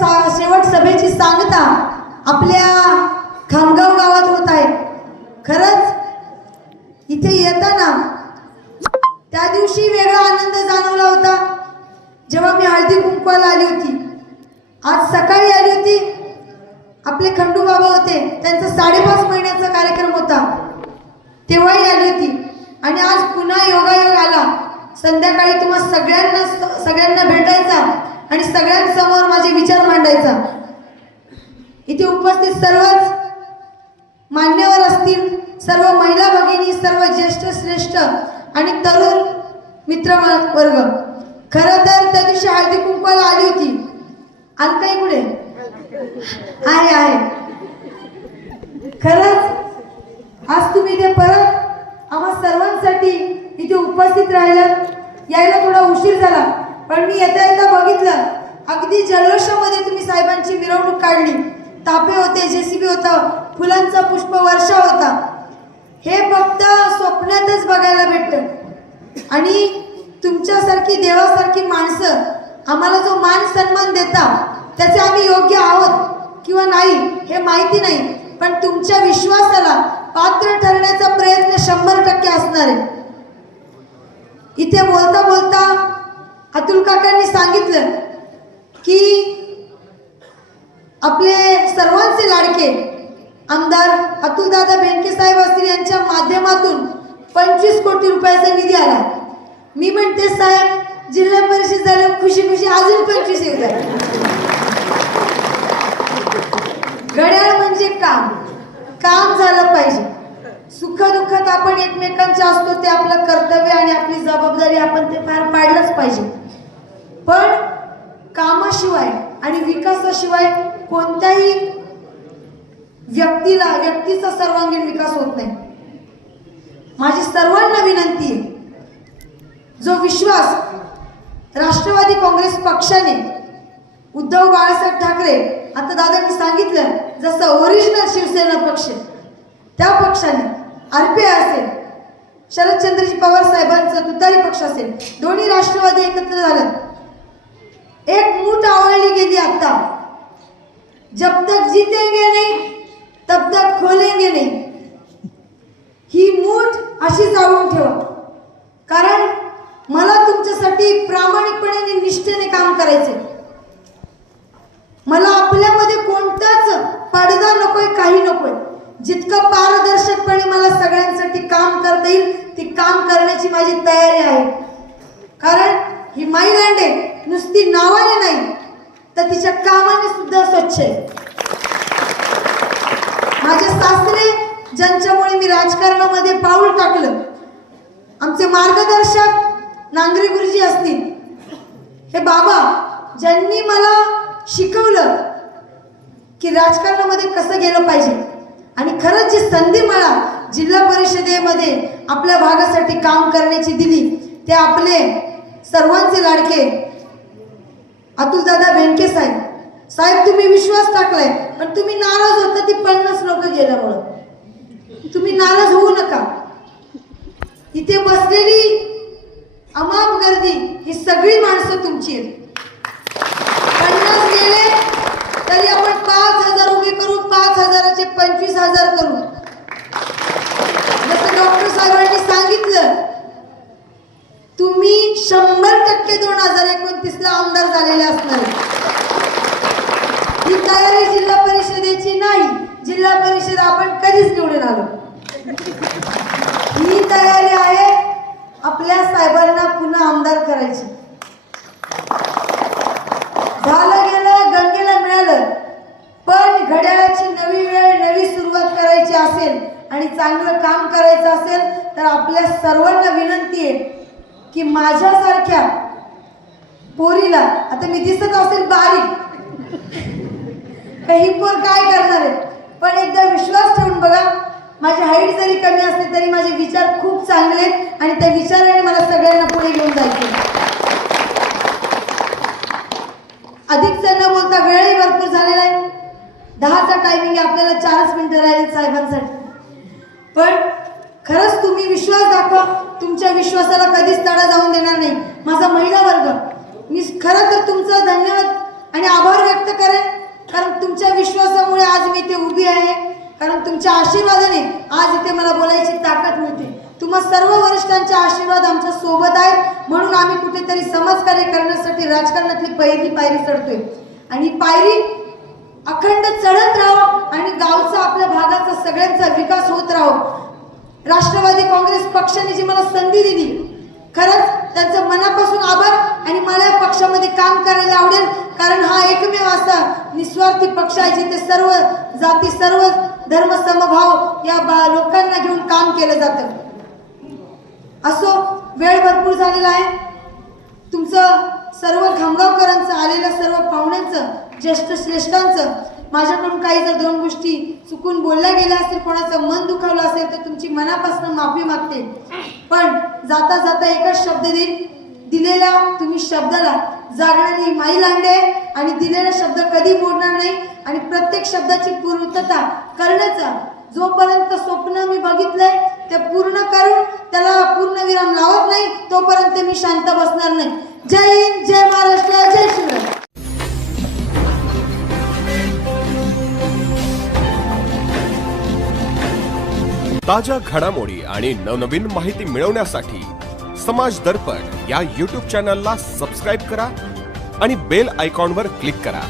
शेवट सभेची सांगता आपल्या खामगाव गावात होत आहे। खरंच इथे येताना त्या दिवशी वेगळा आनंद जाणवला होता जेव्हा मी हळदी कुंकवाला आली होती। आज सकाळी आली होती, आपले खंडू बाबा होते, त्यांचा 5.5 महिन्याचा कार्यक्रम होता तेव्हाही आली होती आणि आज पुन्हा योगायोग आला संध्याकाळी तुम्हा सगळ्यांना भेटायचा आणि सगळ्यांसमोर माझे विचार मांडायचा। इथे उपस्थित सर्वच मान्यवर असतील, सर्व महिला भगिनी, सर्व ज्येष्ठ श्रेष्ठ आणि तरुण मित्र वर्ग। खरं तर त्या दिवशी हळदी कुंकवाला आली होती, अलकाई कुठे आहे? खरंच आज तुम्ही इथे परत आम्हा सर्वांसाठी इथे उपस्थित राहिलात। यायला थोडा उशीर झाला, पण मी येता बघितलं अगदी जल्लोषामध्ये तुम्ही साहेबांची मिरवणूक काढली। तापे होते, जेसीबी होता, फुलांचा पुष्प वर्षा होता। हे फक्त स्वप्नातच बघायला भेटतं आणि तुमच्यासारखी देवासारखी माणसं आम्हाला जो मान सन्मान देता त्याचे आम्ही योग्य आहोत किंवा नाही हे माहिती नाही, पण तुमच्या विश्वासाला पात्र ठरण्याचा प्रयत्न 100% असणार आहे। इथे बोलता बोलता अतुल काकांनी सांगितलं की आपले सर्वांचे लाडके आमदार अतुलदादा बेनके साहेब असतील यांच्या माध्यमातून 25 कोटी रुपयाचा निधी आला। मी म्हणते साहेब जिल्हा परिषद झाल्यावर खुशी खुशी अजून 25 येऊ द्या। घड्याळ म्हणजे काम झालं पाहिजे। सुख दुःखात आपण एकमेकांचे असतो, ते आपलं कर्तव्य आणि आपली जबाबदारी आपण ते पार पाडलंच पाहिजे। पण कामाशिवाय आणि विकासाशिवाय कोणत्याही व्यक्तीचा सर्वांगीण विकास होत नाही। माझी सर्वांना विनंती आहे, जो विश्वास राष्ट्रवादी काँग्रेस पक्षाने उद्धव बाळासाहेब ठाकरे, आता दादांनी सांगितलं जसं ओरिजिनल शिवसेना पक्ष त्या पक्षाने, आरपीआय असेल, शरदचंद्रजी पवार साहेबांचा तुतारी पक्ष असेल, दोन्ही राष्ट्रवादी एकत्र झालं, एक मूठ आवळली गेली। आता जब तक जीतेंगे नहीं तब तक खोलेंगे नहीं, ही मूठ अशी जाळून ठेवा। कारण मला तुमच्यासाठी प्रामाणिकपणे आणि निष्ठेने काम करायचे। मला आपल्यामध्ये कोणताच पडदा नकोय, काही नकोय। जितकं पारदर्शकपणे मला सगळ्यांसाठी काम करता येईल ती काम करण्याची माझी तयारी आहे। कारण ही माईलँड आहे, नुसती नावाने नाही तर तिच्या कामाने सुद्धा स्वच्छ आहे। माझे सासरे ज्यांच्यामुळे मी राजकारणामध्ये पाऊल टाकलं, आमचे मार्गदर्शक नांगरे गुरुजी असतील, हे बाबा ज्यांनी मला शिकवलं की राजकारणामध्ये कसं गेलं पाहिजे। आणि खरंच जी संधी मला जिल्हा परिषदेमध्ये आपल्या भागासाठी काम करण्याची दिली ते आपले सर्वांचे लाडके अतुलदादा बेनके साहेब तुम्ही विश्वास टाकलाय, पण तुम्ही नाराज होता ती 50 लोक गेल्यामुळं। तुम्ही नाराज होऊ नका। इथे बसलेली अमाप गर्दी ही सगळी माणसं तुमची आहेत। 50 गेले तरी आपण 5,000 उभे करू, 5,000चे 25,000 करू। जसं डॉक्टर साहेबांनी सांगितलं, तुम्ही 100% 2029ला आमदार झालेले असणार। ही तयारी जिल्हा परिषदेची नाही, जिल्हा परिषद आपण कधीच निवडून आलो। ही तयारी आहे आपल्या साहेबांना पुन्हा आमदार करायची। झालं गेलं, गंगेला मिळालं, पण घड्याळाची नवी वेळ, नवी सुरुवात करायची असेल आणि चांगलं काम करायचं असेल तर आपल्या सर्वांना विनंती आहे की माझ्यासारख्या पोरीला, आता मी दिसत असेल बारीक, ही पोर काय करणार आहे, पण एकदा विश्वास ठेवून बघा। माझी हाईट जरी कमी असते तरी माझे विचार खूप चांगले आहेत आणि त्या विचाराने मला सगळ्यांना पुढे घेऊन जायचे। अधिक न बोलता वेळही भरपूर झालेला आहे, 10चा टायमिंग आहे, आपल्याला 4च मिनिटं राहिले साहेबांसाठी। पण खरंच तुम्ही विश्वास दाखवा, तुमच्या विश्वासाला कधीच तडा जाऊन देणार नाही। माझा महिला वर्ग, मी खरं तर तुमचा धन्यवाद आणि आभार व्यक्त करेन, कारण तुमच्या विश्वासामुळे आज मी इथे उभी आहे, कारण तुमच्या आशीर्वादाने आज इथे मला बोलायची ताकद मिळते. तुम्हा सर्व वरिष्ठांचे आशीर्वाद आमच्या सोबत आहेत, म्हणून आम्ही कुठेतरी समाजकार्य करण्यासाठी राजकारणातली पहिली पायरी चढतोय. आणि पायरी अखंड चढत राहो आणि गावचा आपल्या भागाचा सगळ्यांचा विकास होत राहो. राष्ट्रवादी काँग्रेस पक्षाने जी मला संधी दिली, खरंच त्यांचं मनापासून आभार. आणि मला या पक्षामध्ये काम करायला आवडेल, कारण हा एकमेव असा निस्वार्थी पक्ष आहे जिथे सर्व जाती सर्व धर्म समभाव या लोकांना घेऊन काम केलं जातं. असो, वेळ भरपूर झालेला आहे. तुमचं सर्व खामगावकरांचं, आलेल्या सर्व पाहुण्यांचं, ज्येष्ठ श्रेष्ठांचं माझ्याकडून काही जर दोन गोष्टी चुकून बोलल्या गेल्या असतील, कोणाचं मन दुखावलं असेल तर तुमची मनापासून माफी मागते. पण जाता जाता एकच शब्द देईल, दिलेल्या तुम्ही शब्दाला जागणारी माई लांडे आणि दिलेला शब्द कधी मोडणार नाही. आणि प्रत्येक शब्दाची पूर्तता करण्याचा जोपर्यंत स्वप्न मी बघितलंय ते पूर्ण करून त्याला पूर्णविराम लावत नाही तोपर्यंत मी शांत बसणार नाही. जय हिंद, जय महाराष्ट्र, जय शिवराय. ताज्या घडामोडी आणि नवनवीन माहिती मिळवण्यासाठी समाज दर्पण या YouTube चॅनलला सबस्क्राइब करा आणि बेल आयकॉनवर क्लिक करा.